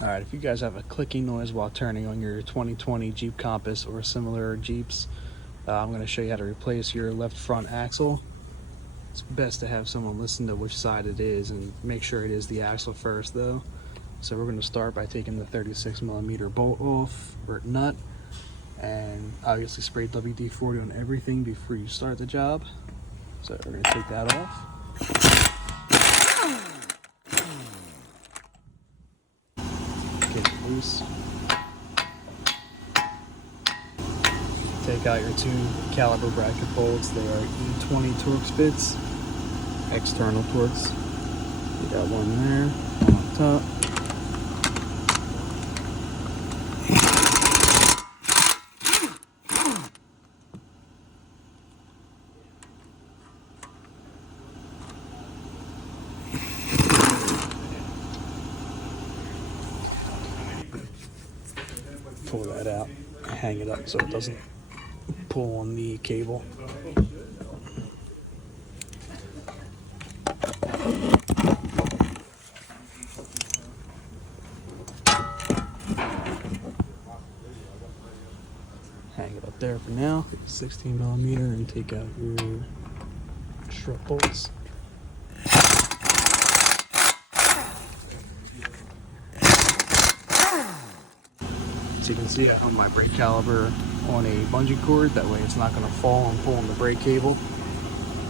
All right, if you guys have a clicking noise while turning on your 2020 Jeep Compass or similar Jeeps, I'm going to show you how to replace your left front axle. It's best to have someone listen to which side it is and make sure it is the axle first though. So we're going to start by taking the 36mm bolt off or nut, and obviously spray WD-40 on everything before you start the job. So we're going to take that off. Get it loose. Take out your two caliper bracket bolts. They are E20 Torx bits, external Torx. You got one there, one on top. Pull that out, hang it up so it doesn't pull on the cable. Hang it up there for now. 16mm, and take out your strut bolts. So you can see I hung my brake caliper on a bungee cord, that way it's not going to fall and pull on the brake cable.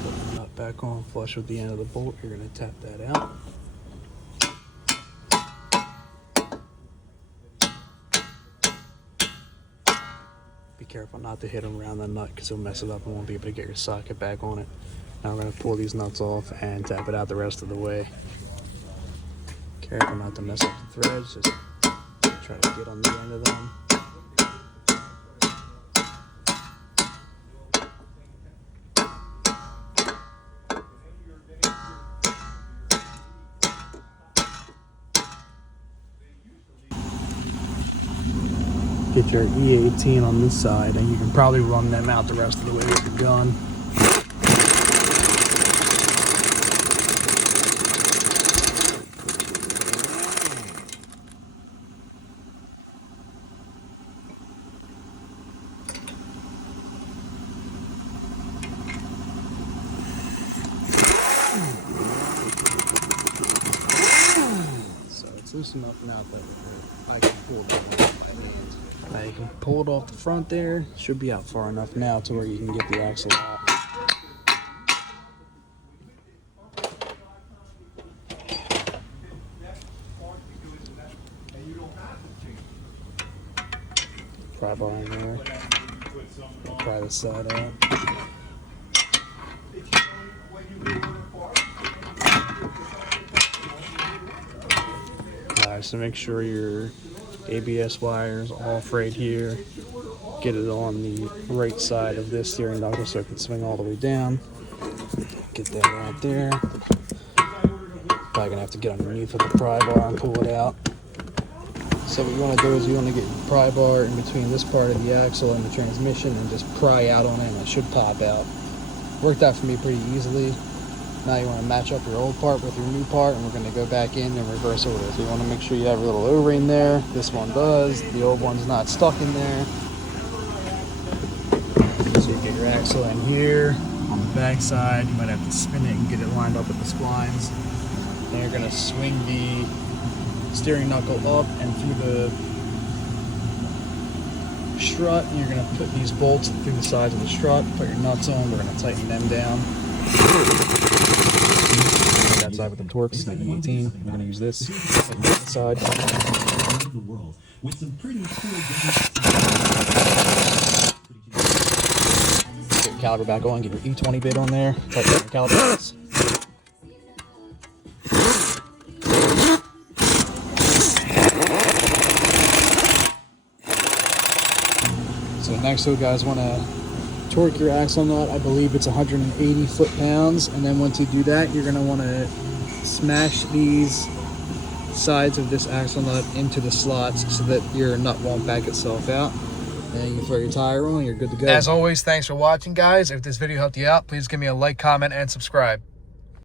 Put the nut back on flush with the end of the bolt. You're going to tap that out. Be careful not to hit them around the nut because it'll mess it up and won't be able to get your socket back on it. Now we're going to pull these nuts off and tap it out the rest of the way. Careful not to mess up the threads, just try to get on the end of them. Get your E18 on this side, and you can probably run them out the rest of the way with the gun. So it's loose enough now that I can pull it off with my hands. Now you can pull it off the front there. Should be out far enough now to where you can get the axle out. Pry bar in there. Pry the side out. Alright, so make sure your ABS wires off right here. Get it on the right side of this steering knuckle so it can swing all the way down. Get that out there. Probably gonna have to get underneath with the pry bar and pull it out. So what you want to do is you want to get your pry bar in between this part of the axle and the transmission and just pry out on it, and it should pop out. Worked out for me pretty easily. Now you want to match up your old part with your new part, and we're going to go back in reverse order. So you want to make sure you have a little O-ring there. This one does. The old one's not stuck in there. So you get your axle in here. On the back side, you might have to spin it and get it lined up with the splines. Then you're going to swing the steering knuckle up and through the strut, and you're going to put these bolts through the sides of the strut, put your nuts on, we're going to tighten them down. That side with the Torx, 18. We're going to use this side. Get your caliper back on, get your E20 bit on there, tighten your caliper. So next, you guys want to torque your axle nut. I believe it's 180 foot-pounds, and then once you do that, you're going to want to smash these sides of this axle nut into the slots so that your nut won't back itself out. And you throw your tire on, you're good to go. As always, thanks for watching, guys. If this video helped you out, please give me a like, comment, and subscribe.